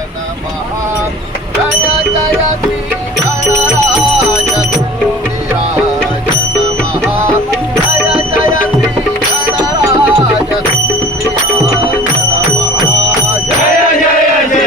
नमः जय जय श्री गणराज धूलिराज नमः जय जय श्री गणराज धूलिराज नमः जय जय श्री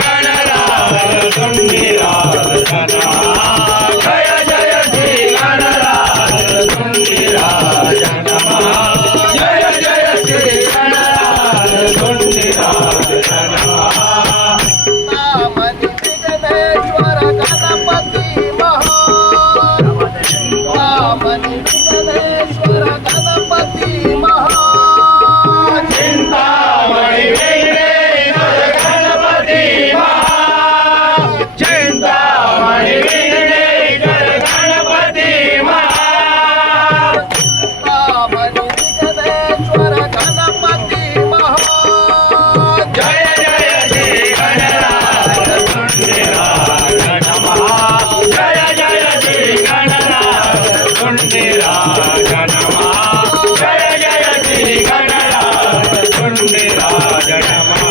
गणराज धूलिराज नमः जय जय श्री गणराज धूलिराज नमः जय जय श्री गणराज धूलिराज नमः विघ्नेश्वर गणपती चिंतामणी विघ्नेश्वर गणपती चिंतामणी विघ्नेश्वर गणपती विघ्नेश्वर गणपती जय जय श्री गणराज धूलिराज नमः जय जय श्री गणराज धूलिराज नमः जय जय श्री गणराज धूलिराज नमः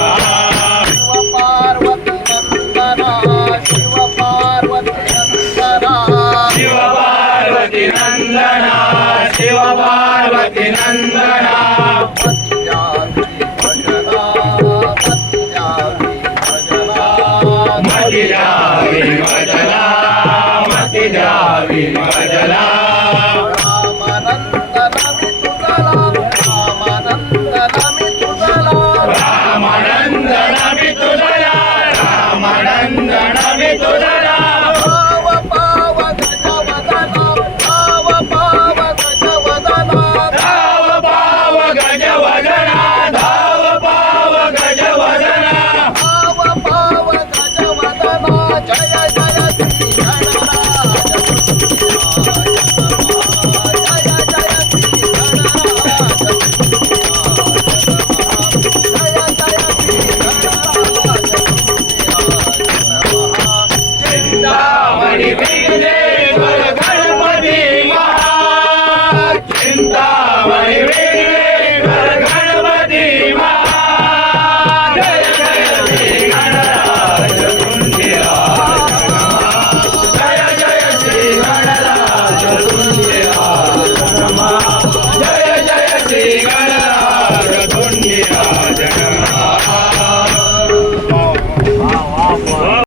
शिव पार्वती नंदना शिव पार्वती नंदना शिव पार्वती नंदना मति जावी भजना मति जावी भजना रामानंदन मी तुझला रामानंदन मी तुझला